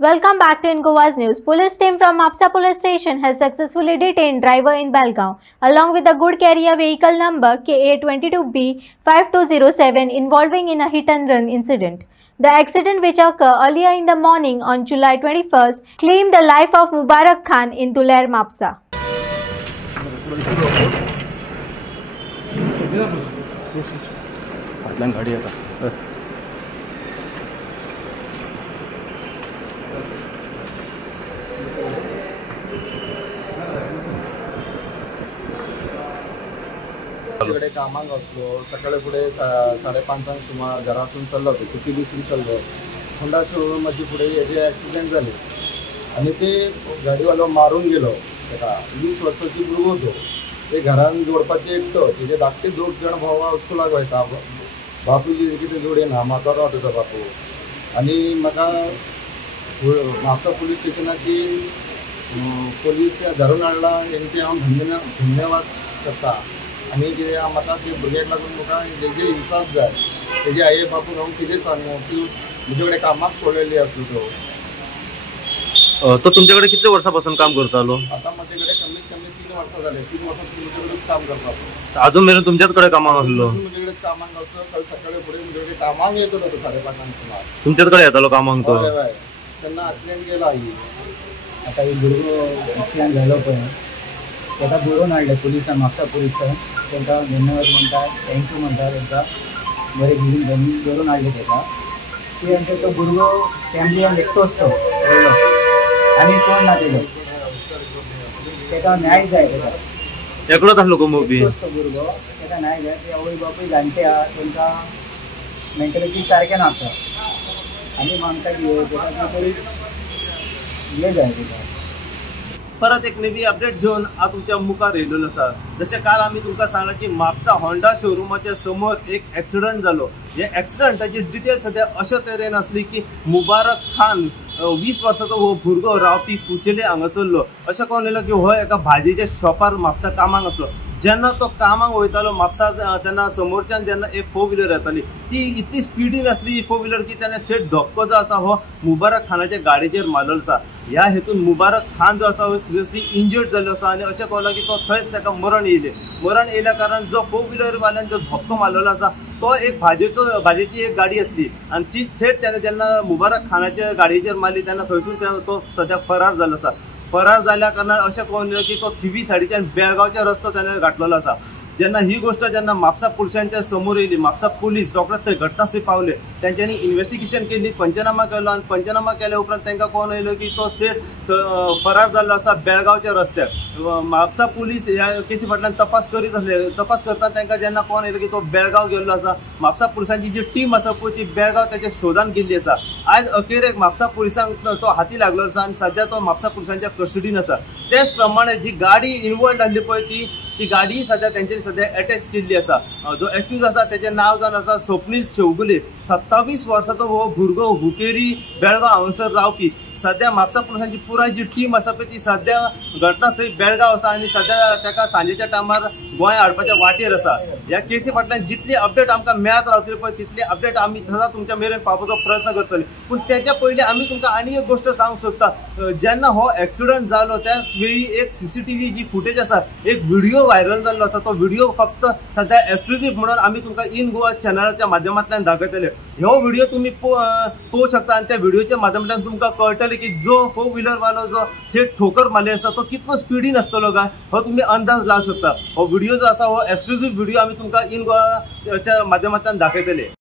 Welcome back to In Goa's News. Police team from Mapsa Police Station has successfully detained driver in Belgaum along with the good carrier vehicle number KA22B5207 involving in a hit and run incident. The accident, which occurred earlier in the morning on July 21st, claimed the life of Mubarak Khan in Duler, Mapsa. तिकडे कामांक असलो सकाळी पुढे 5:30 सुमार घरातून चल्लो होतो कुची दिसून चल्लो होंडा शोरूमाची पुढे हेजे ॲक्सिडेंट जाले आणि ते गाडीवालो मारून गेलो तेका 20 वर्साची भुरगो तो ते घरान जोडपाचे एकटो तेजे धाकटे 2 जण भावा स्कुलाक वयता बापूजी कितें जोडेना म्हातारो तेजो बापू आणि म्हाका म्हापसा पुलीस स्टेशनाची पुलीस धरून हाडला हेंचे हांव धन्यवाद करता आणि कितें म्हाका ते भुरग्याक लागून म्हाका हेजे इन्साफ जाय तेजे आई बापूक हांव कितें सांगू की म्हजे कडेन कामाक सोडलेली आसलो तो तुमचे कडेन कितले वर्सांपासून काम करतालो? आता म्हजे कडेन कमीत कमी 3 वर्सां जाले 3 वर्सां तुमचे कडेन काम करता अजून मेरेन तुमच्याच कडेन कामाक आसलो? म्हजे कडेन कामाक आसलो काल सकाळी फुडें म्हजे कडेन कामाक येतलो तो 5:30 सुमार तुमच्याच कडेन येतालो कामाक तो? हय हय तेन्ना ॲक्सिडेंट गेला ही आता ही भुरगो ॲक्सिडेंट जालो पळय तेका बरोवन हाडले पुलिसान म्हापसा पुलिसान तेंकां धन्यवाद म्हणटा थँक्यू म्हणटा तेंकां बरें घेवन बरोवन हाडले तेका ती आमचे तो भुरगो फॅमिलीन एकटोच तो व्हडलो आनी कोण ना तेका न्याय जाय तेका एकलोच आसलो कमोवपी तो भुरगो तेका न्याय जाय ते आवय बापूय जाणटे आहा तेंकां मेंटलिटी सारकें नासता आनी आमकां तेका तरी हे जाय तेका परत एक नवी अपडेट घेऊन आज तुमच्या मुखार येयलेलो आसा। जशें काल आमी तुमकां सांगला की म्हापसा होंडा शोरूमाच्या समोर एक ॲक्सिडंट जालो। हे ॲक्सिडंटाची डिटेल सद्या अशा तरेन आसली की मुबारक खान 20 वर्साचो हो भुरगो रावपी कुचेले हांगासरलो अशें कोण येयलो की हो एका भाजयेच्या शॉपार म्हापसा कामाक आसलो। जेन्ना तो कामाक वयतालो म्हापसा तेन्ना समोरच्यान जेन्ना एक 4 व्हिलर येताली ती इतली स्पिडीन आसली 4 व्हिलर की तेन्ना थेट धक्को जो आसा हो मुबारक खानाच्या गाडयेचेर मारलेलो आसा। ह्या हेतून मुबारक खान जो आसा हो सिरियसली इंजर्ड जाल्लो आसा आनी अशें कळ्ळां की तो थंयच ताका मरण येयल्या कारण जो 4 व्हिलरवाल्यान जो धक्को मारलेलो आसा तो एक भाजयेची एक गाडी आसली आनी ती थेट तेन्ना जेन्ना मुबारक खानाच्या गाडयेचेर मारली तेन्ना थंयसून तो सद्या फरार जाल्लो आसा। फरार जाल्या कारणान अशें कळून की तो थिवी सायडीच्यान बेळगांवच्या रस्तो ताणें गाठलेलो आसा। जेन्ना ही गोष्ट जेन्ना म्हापसा पुलिसांच्या समोर येयली म्हापसा पुलीस रोखडेच थंय घटनास्थळी पावले तेंच्यांनी इन्व्हेस्टिगेशन केली पंचनामा केलो आनी पंचनामा केल्या उपरांत तांकां कळून येयलो की तो थेट फरार जाल्लो आसा बेळगांवच्या रस्त्यार। म्हापसा पुलीस ह्या केसी फाटल्यान तपास करीत आसले तपास करता तांकां जेन्ना कळून येयलो की तो बेळगांव गेल्लो आसा म्हापसा पुलिसांची जी टीम आसा पळय ती बेळगांव ताच्या शोधान गेल्ली आसा। आयज अखेरेक म्हापसा पुलिसांक तो हाती लागलो आसा आनी सद्या तो म्हापसा पुलिसांच्या कस्टडीन आसा। तेच प्रमाणे जी गाडी इन्वॉल्ड आसली पळय ती गाडी सद्या तेंच्यांनी सद्या अटॅच केल्ली आसा। जो एक्यूज आसा तेचें नांव जावन आसा स्वप्नील चौगुले 27 वर्साचो हो भुरगो हुकेरी बेळगांव हांगासर रावपी। सद्या म्हापसा पुलिसांची पुराय जी टीम आसा पळय ती सद्या घटनास्थळी बेळगांव आसा आनी सद्या ताका सांजेच्या टायमार गोंय हाडपाच्या वाटेर आसा। ह्या केसी फाटल्यान जितली अपडेट आमकां मेळत रावतली पळय तितली अपडेट आमी सदांच तुमच्या मेरेन पावपाचो प्रयत्न करतले। पूण तेच्या पयलीं आमी तुमकां आनी एक गोश्ट सांगूंक सोदता जेन्ना हो ॲक्सिडंट जालो त्याच वेळी एक CCTV जी फुटेज आसा एक व्हिडिओ व्हायरल जाल्लो आसा। तो व्हिडिओ फक्त सद्या एक्सक्लुझिव्ह म्हणून आमी तुमकां इन गोवा चॅनलाच्या माध्यमांतल्यान दाखयतले। हो व्हिडिओ तुमी पळोवंक शकता आनी त्या व्हिडिओच्या माध्यमांतल्यान तुमकां कळटलें की जो 4 व्हिलरवालो जो थेट ठोकर मारली आसा तो कितलो स्पिडीन आसतलो काय हो तुमी अंदाज लावंक शकता। हो व्हिडिओ जो आसा हो एक्सक्लुझिव्ह व्हिडिओ आमी तुमकां इन गोवाच्या माध्यमांतल्यान दाखयतले।